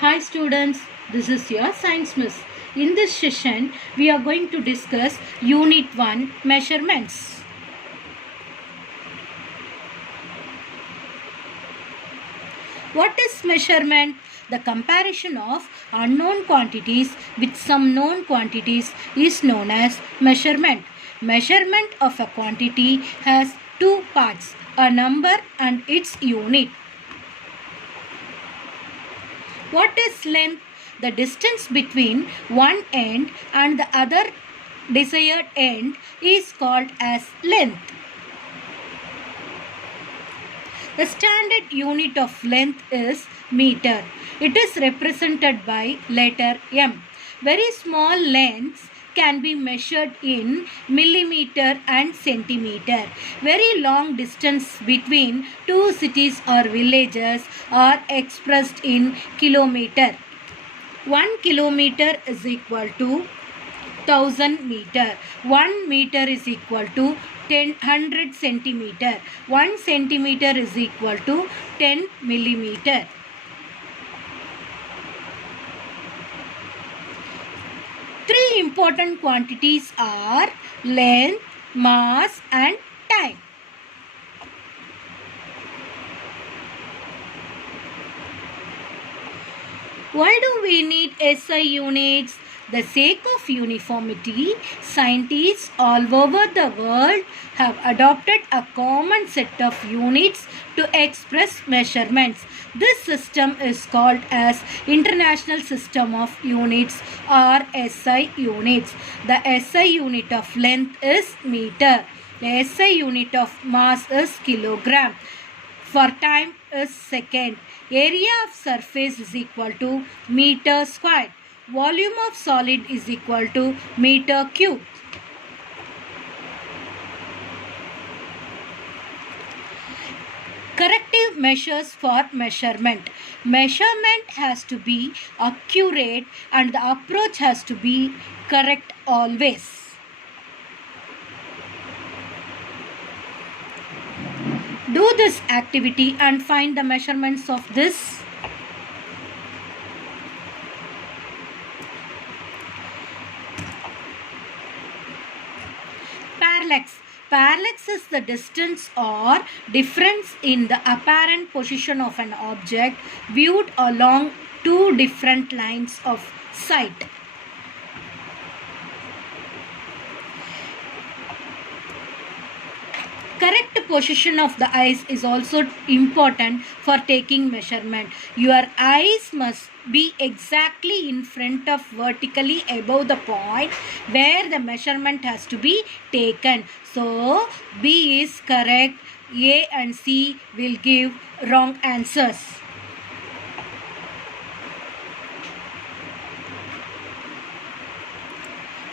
Hi students, this is your science miss. In this session, we are going to discuss Unit 1 measurements. What is measurement? The comparison of unknown quantities with some known quantities is known as measurement. Measurement of a quantity has two parts, a number and its unit. What is length? The distance between one end and the other desired end is called as length. The standard unit of length is meter. It is represented by letter M. Very small lengths can be measured in millimeter and centimeter. Very long distance between two cities or villages are expressed in kilometer. 1 kilometer is equal to 1000 meter. 1 meter is equal to 100 centimeter. 1 centimeter is equal to 10 millimeter. Three important quantities are length, mass and time. Why do we need SI units? The sake of uniformity, scientists all over the world have adopted a common set of units to express measurements. This system is called as International System of Units or SI units. The SI unit of length is meter. The SI unit of mass is kilogram. For time is second. Area of surface is equal to meter squared. Volume of solid is equal to meter cube. Corrective measures for measurement. Measurement has to be accurate and the approach has to be correct always. Do this activity and find the measurements of this. Parallax. Parallax is the distance or difference in the apparent position of an object viewed along two different lines of sight. Correct position of the eyes is also important for taking measurement. Your eyes must be exactly in front of vertically above the point where the measurement has to be taken. So B is correct. A and C will give wrong answers.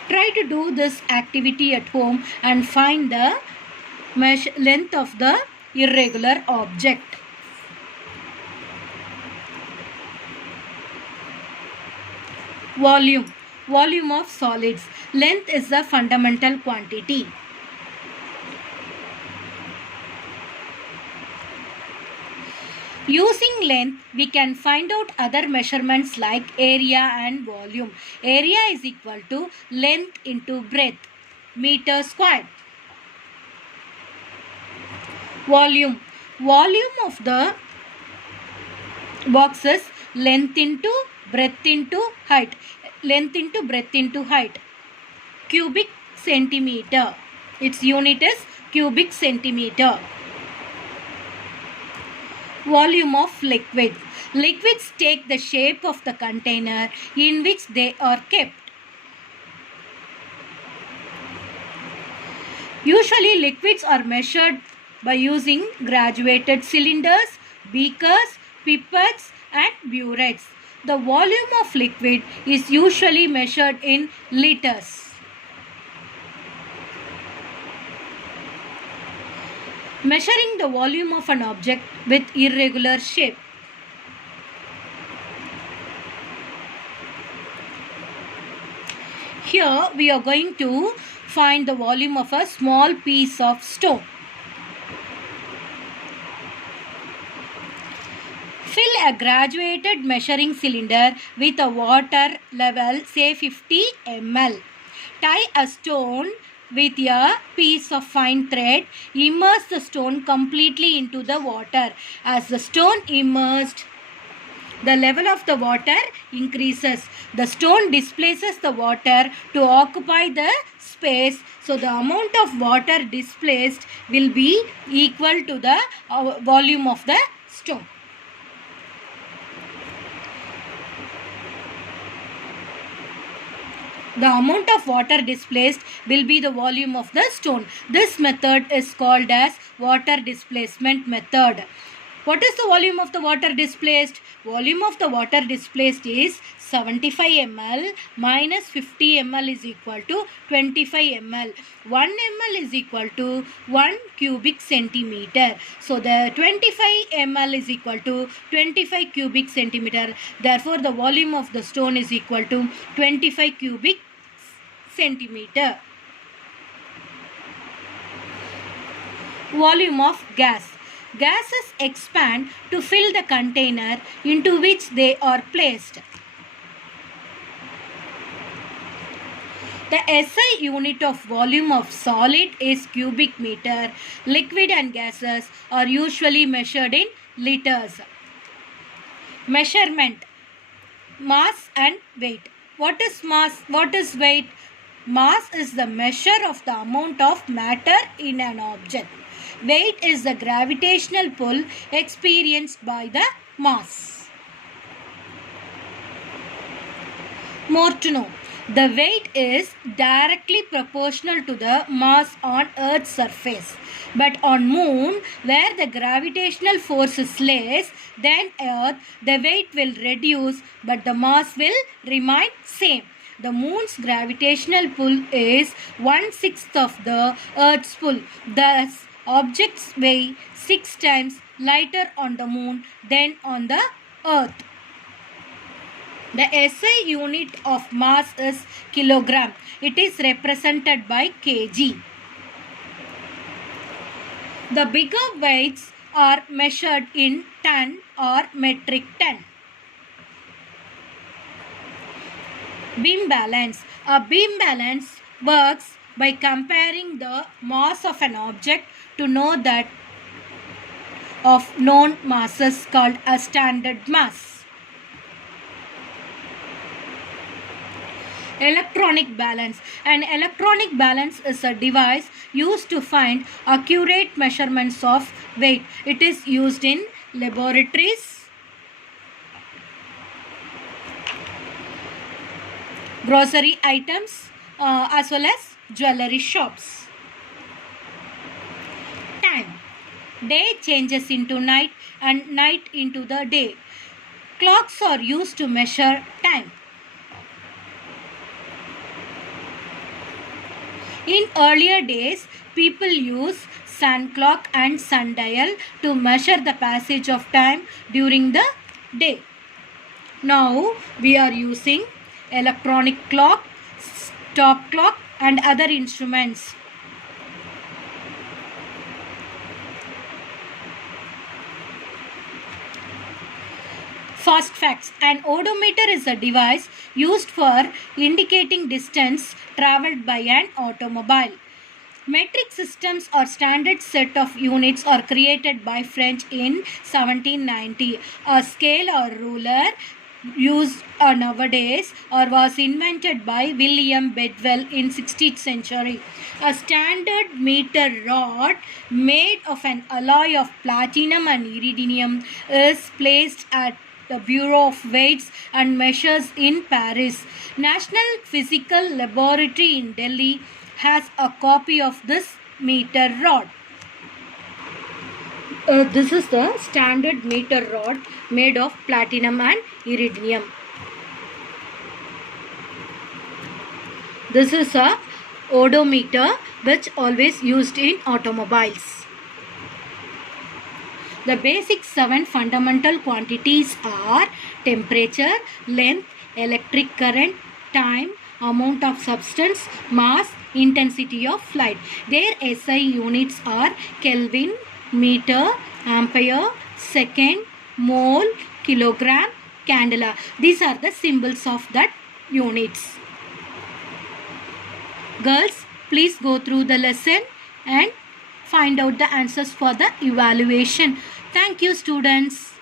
Try to do this activity at home and find the length of the irregular object. Volume. Volume of solids. Length is the fundamental quantity. Using length, we can find out other measurements like area and volume. Area is equal to length into breadth, meter squared. Volume. Volume of the box is length into breadth into height. Length into breadth into height. Cubic centimeter. Its unit is cubic centimeter. Volume of liquid. Liquids take the shape of the container in which they are kept. Usually liquids are measured by using graduated cylinders, beakers, pipettes and burettes. The volume of liquid is usually measured in liters. Measuring the volume of an object with irregular shape. Here we are going to find the volume of a small piece of stone. Fill a graduated measuring cylinder with a water level, say 50 ml. Tie a stone with a piece of fine thread. Immerse the stone completely into the water. As the stone immersed, the level of the water increases. The stone displaces the water to occupy the space. So the amount of water displaced will be equal to the volume of the stone. The amount of water displaced will be the volume of the stone. This method is called as water displacement method. What is the volume of the water displaced? Volume of the water displaced is 75 ml minus 50 ml is equal to 25 ml. 1 ml is equal to 1 cubic centimeter. So the 25 ml is equal to 25 cubic centimeter. Therefore, the volume of the stone is equal to 25 cubic centimeter. Volume of gas. Gases expand to fill the container into which they are placed. The SI unit of volume of solid is cubic meter. Liquid and gases are usually measured in liters. Measurement. Mass and weight. What is mass? What is weight? Mass is the measure of the amount of matter in an object. Weight is the gravitational pull experienced by the mass. More to know. The weight is directly proportional to the mass on Earth's surface. But on Moon, where the gravitational force is less than Earth, the weight will reduce but the mass will remain same. The Moon's gravitational pull is 1/6 of the Earth's pull. Thus, objects weigh 6 times lighter on the Moon than on the Earth. The SI unit of mass is kilogram. It is represented by kg. The bigger weights are measured in ton or metric ton. Beam balance. A beam balance works by comparing the mass of an object to know that of known masses called a standard mass. Electronic balance. An electronic balance is a device used to find accurate measurements of weight. It is used in laboratories, grocery items, as well as jewelry shops. Time. Day changes into night and night into the day. Clocks are used to measure time. In earlier days, people used sun clock and sundial to measure the passage of time during the day. Now we are using electronic clock, stop clock and other instruments. Fast facts. An odometer is a device used for indicating distance traveled by an automobile. Metric systems or standard set of units are created by French in 1790. A scale or ruler used nowadays or was invented by William Bedwell in 16th century. A standard meter rod made of an alloy of platinum and iridium is placed at the Bureau of Weights and Measures in Paris. National Physical Laboratory in Delhi has a copy of this meter rod. This is the standard meter rod made of platinum and iridium. This is a odometer which always used in automobiles. The basic 7 fundamental quantities are temperature, length, electric current, time, amount of substance, mass, intensity of light. Their SI units are Kelvin, meter, ampere, second, mole, kilogram, candela. These are the symbols of that units. Girls, please go through the lesson and find out the answers for the evaluation. Thank you, students.